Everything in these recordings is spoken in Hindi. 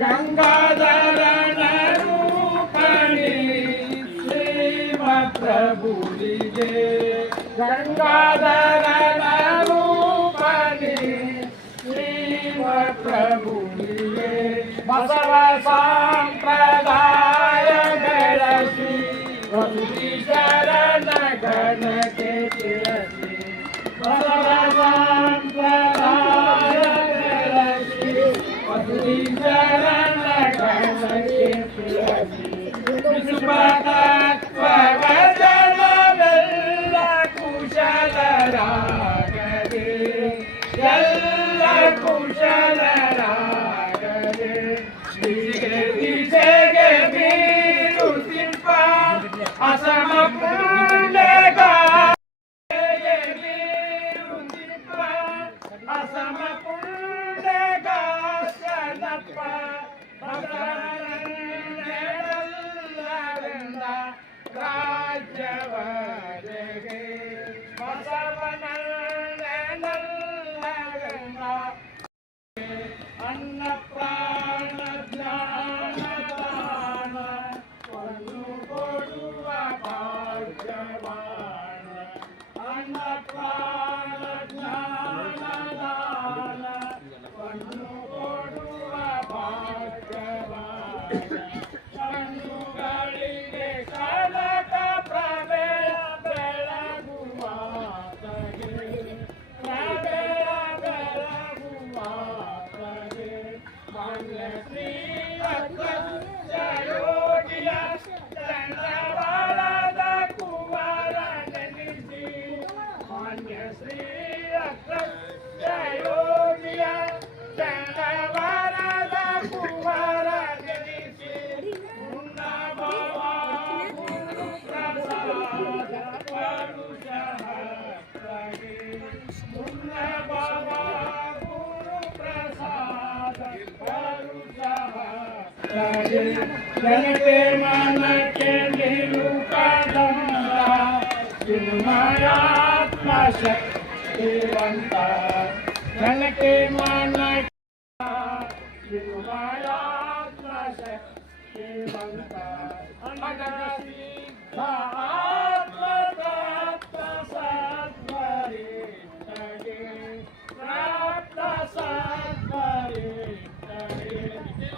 ಗಂಗಾಧರನ ರೂಪಣಿ ಶ್ರೀಮಪ್ರಭುವಿಗೆ ಗಂಗಾಧರನ ರೂಪಣಿ ಶ್ರೀಮಪ್ರಭುವಿಗೆ ಬಸವ ಸಂಪ್ರದಾಯ Thank you. രാജവ Thank. जनते मन के नीलू का दमला चिन्मयात्मा शक्तिवंता जनते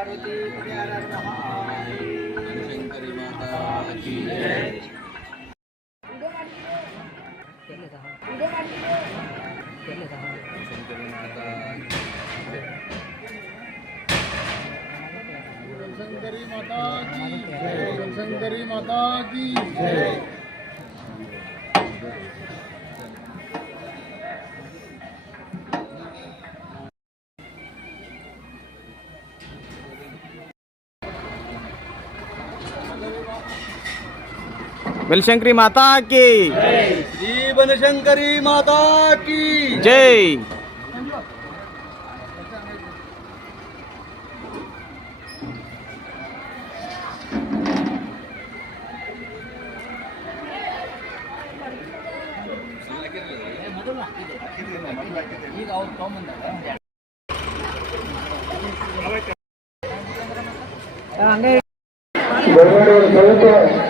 पार्वती शंकरी माता की शंकरी माता शंकरी माता की शंकरी माता की बलशंकरी माता की। श्री बनशंकरी माता की। जय।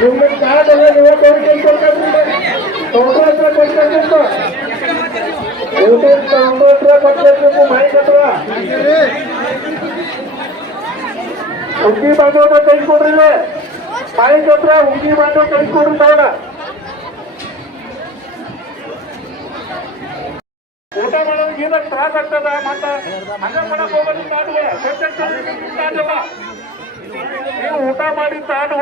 ನಿಮ್ಗೆ ಕಾರ್ಡ್ ಎಲ್ಲ ನೀವು ತೋರಿಸ್ಕೊಂಡು ಕೊಡ್ತಾರೆ. ತೊಂಬತ್ತು ಹತ್ರ ಕೊಡ್ಬೇಕು ತೊಂಬತ್ತು ಹತ್ರ ಕೊಡ್ಬೇಕು ಮೈಕ್ ಹತ್ರ. ಹುಗ್ಗಿ ಬಾಂಧವ್ನ ಕಳಿಸ್ಕೊಡ್ರಿ. ಮೈಕ್ ಹತ್ರ ಹುಗ್ಗಿ ಕೈ ಕಳಿಸ್ಕೊಡ್ರಿ ತವಣ ಊಟ ಮಾಡೋದು ಈಗ ತ್ರಾಸ ಆಗ್ತದ, ಮತ್ತ ಹಂಗ ಮಾಡಕ್ ಹೋಗೋದು ನೀವು ಊಟ ಮಾಡಿ ತಾಟ್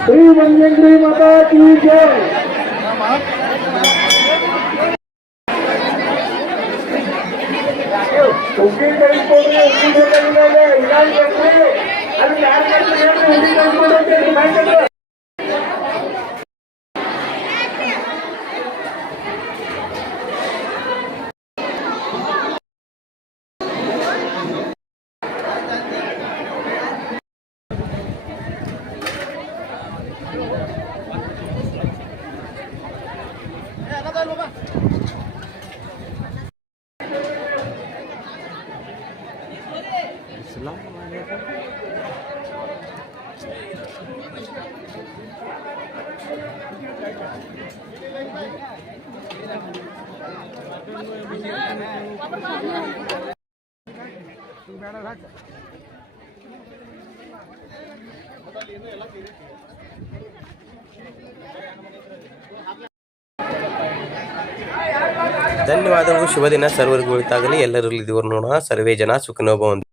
श्री मंजेंद्री माता की जय उनकी कई कोने उनकी कई कोने इलाज करते हैं अभी आज के समय में उनकी कई कोने के डिमांड करते हैं ಧನ್ಯವಾದಗಳು. ಶುಭ ದಿನ. ಸರ್ವರಿಗೂ ಒಳಿತಾಗಲಿ ಎಲ್ಲರಲ್ಲಿ ಇದುವರೆಗೂ ನೋಡೋಣ. ಸರ್ವೇ ಜನ ಸುಖನೋಭವಂತು